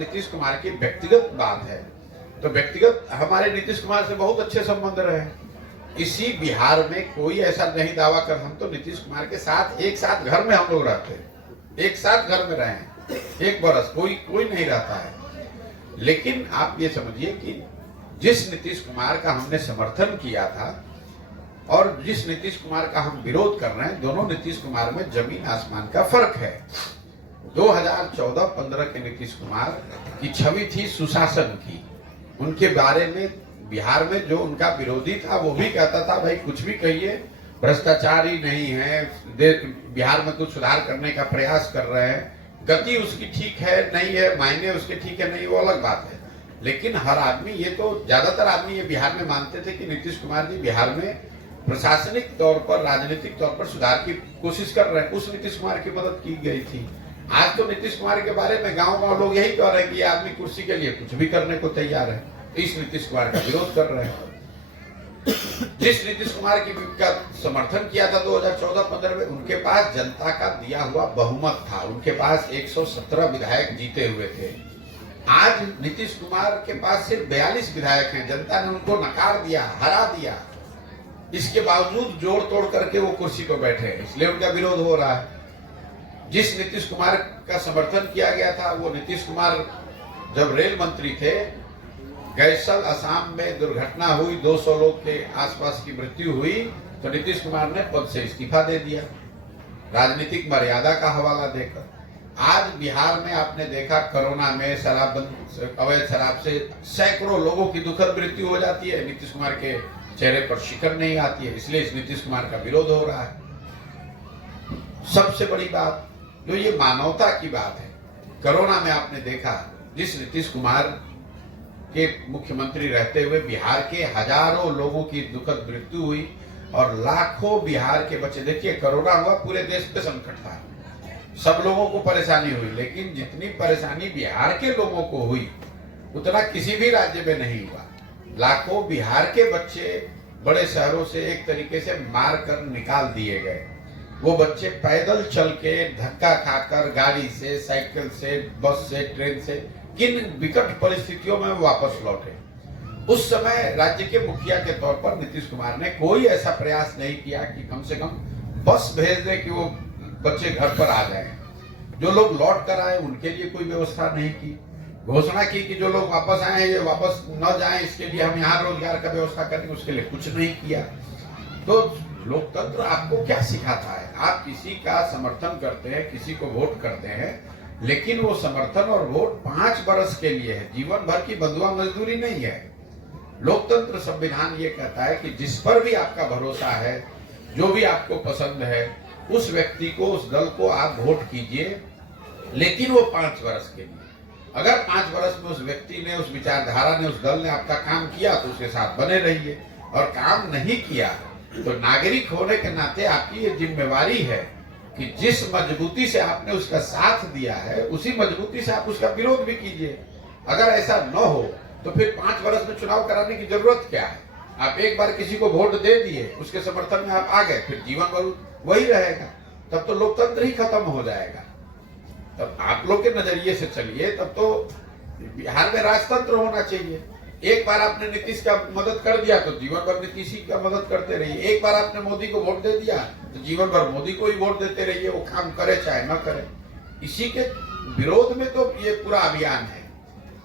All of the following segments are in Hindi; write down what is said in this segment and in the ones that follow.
नीतीश कुमार की व्यक्तिगत बात है, तो व्यक्तिगत हमारे नीतीश कुमार से बहुत अच्छे संबंध रहे। इसी बिहार में कोई ऐसा नहीं दावा कर, हम तो नीतीश कुमार के साथ एक साथ घर में हम लोग रहते हैं, एक साथ घर में रहे हैं, 1 बरस कोई नहीं रहता है। लेकिन आप ये समझिए कि जिस नीतीश कुमार का हमने समर्थन किया था और जिस नीतीश कुमार का हम विरोध कर रहे हैं, दोनों नीतीश कुमार में जमीन आसमान का फर्क है। 2014-15 के नीतीश कुमार की छवि थी सुशासन की। उनके बारे में बिहार में जो उनका विरोधी था वो भी कहता था भाई कुछ भी कहिए, भ्रष्टाचार ही नहीं है, बिहार में कुछ सुधार करने का प्रयास कर रहे हैं। गति उसकी ठीक है नहीं है, मायने उसके ठीक है नहीं, वो अलग बात है। लेकिन हर आदमी, ये तो ज्यादातर आदमी ये बिहार में मानते थे कि नीतीश कुमार जी बिहार में प्रशासनिक तौर पर, राजनीतिक तौर पर सुधार की कोशिश कर रहे हैं। उस नीतीश कुमार की मदद की गई थी। आज तो नीतीश कुमार के बारे में गांव लोग यही कह रहे हैं कि ये आदमी कुर्सी के लिए कुछ भी करने को तैयार है। इस नीतीश कुमार का विरोध कर रहे हैं। जिस नीतीश कुमार का समर्थन किया था 2014-15 में, उनके पास जनता का दिया हुआ बहुमत था। उनके पास 117 विधायक जीते हुए थे। आज नीतीश कुमार के पास सिर्फ 42 विधायक हैं। जनता ने उनको नकार दिया, हरा दिया। इसके बावजूद जोड़ तोड़ करके वो कुर्सी पर बैठे हैं, इसलिए उनका विरोध हो रहा है। जिस नीतीश कुमार का समर्थन किया गया था, वो नीतीश कुमार जब रेल मंत्री थे, गैसल असम में दुर्घटना हुई, 200 लोग के आसपास की मृत्यु हुई, तो नीतीश कुमार ने पद से इस्तीफा दे दिया, राजनीतिक मर्यादा का हवाला देकर। आज बिहार में आपने देखा, कोरोना में अवैध शराब से सैकड़ों लोगों की दुखद मृत्यु हो जाती है, नीतीश कुमार के चेहरे पर शिकन नहीं आती है, इसलिए इस नीतीश कुमार का विरोध हो रहा है। सबसे बड़ी बात जो ये मानवता की बात है, कोरोना में आपने देखा जिस नीतीश कुमार के मुख्यमंत्री रहते हुए बिहार के हजारों लोगों की दुखद मृत्यु हुई और लाखों बिहार के बच्चे, देखिए कोरोना हुआ, पूरे देश पे संकट था, सब लोगों को परेशानी हुई, लेकिन जितनी परेशानी बिहार के लोगों को हुई उतना किसी भी राज्य में नहीं हुआ। लाखों बिहार के बच्चे बड़े शहरों से एक तरीके से मार कर निकाल दिए गए। वो बच्चे पैदल चल के, धक्का खाकर, गाड़ी से, साइकिल से, बस से, ट्रेन से, किन विकट परिस्थितियों में वापस लौटे। उस समय राज्य के मुखिया के तौर पर नीतीश कुमार ने कोई ऐसा प्रयास नहीं किया कि कम से कम बस भेज दे कि वो बच्चे घर पर आ जाएं। जो लोग लौट कर आए उनके लिए कोई व्यवस्था नहीं की। घोषणा की कि जो लोग वापस आए ये वापस न जाएं, इसके लिए हम यहाँ रोजगार का व्यवस्था करेंगे, उसके लिए कुछ नहीं किया। तो लोकतंत्र आपको क्या सिखाता है? आप किसी का समर्थन करते हैं, किसी को वोट करते हैं, लेकिन वो समर्थन और वोट 5 बरस के लिए है, जीवन भर की बंधुआ मजदूरी नहीं है। लोकतंत्र संविधान ये कहता है कि जिस पर भी आपका भरोसा है, जो भी आपको पसंद है, उस व्यक्ति को, उस दल को आप वोट कीजिए, लेकिन वो 5 बरस के लिए। अगर 5 बरस में उस व्यक्ति ने, उस विचारधारा ने, उस दल ने आपका काम किया तो उसके साथ बने रहिए, और काम नहीं किया तो नागरिक होने के नाते आपकी ये जिम्मेवारी है कि जिस मजबूती से आपने उसका साथ दिया है, उसी मजबूती से आप उसका विरोध भी कीजिए। अगर ऐसा न हो तो फिर 5 बरस में चुनाव कराने की जरूरत क्या है? आप एक बार किसी को वोट दे दिए, उसके समर्थन में आप आ गए, फिर जीवन भर वही रहेगा, तब तो लोकतंत्र ही खत्म हो जाएगा। तब आप लोग के नजरिए से चलिए, तब तो बिहार में राजतंत्र होना चाहिए। एक बार आपने नीतीश का मदद कर दिया तो जीवन भर नीतीश का मदद करते रहिए। एक बार आपने मोदी को वोट दे दिया तो जीवन भर मोदी को ही वोट देते रहिए, वो काम करे चाहे न करे। इसी के विरोध में तो ये पूरा अभियान है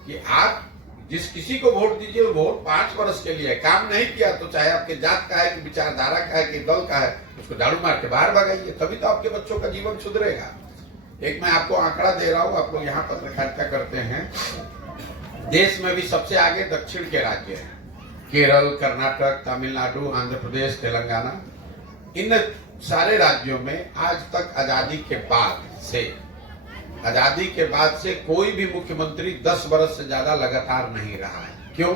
कि आप जिस किसी को वोट दीजिए, वोट 5 वर्ष के लिए, काम नहीं किया तो चाहे आपके जात का है कि विचारधारा का है कि दल का है, उसको झाड़ू मार के बाहर भगाइए, तभी तो आपके बच्चों का जीवन सुधरेगा। एक मैं आपको आंकड़ा दे रहा हूं, आप लोग यहाँ पत्रकारिता करते हैं, देश में भी सबसे आगे दक्षिण के राज्य हैं, केरल, कर्नाटक, तमिलनाडु, आंध्र प्रदेश, तेलंगाना। इन सारे राज्यों में आज तक आजादी के बाद से कोई भी मुख्यमंत्री 10 वर्ष से ज्यादा लगातार नहीं रहा है। क्यों?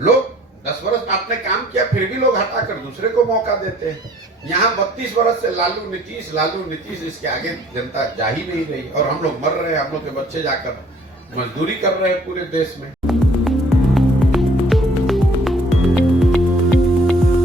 लोग 10 वर्ष आपने काम किया, फिर भी लोग हटाकर दूसरे को मौका देते हैं। यहाँ 32 वर्ष से लालू नीतीश, इसके आगे जनता जा ही नहीं रही, और हम लोग मर रहे हैं, हम लोग के बच्चे जाकर मजदूरी कर रहे हैं पूरे देश में।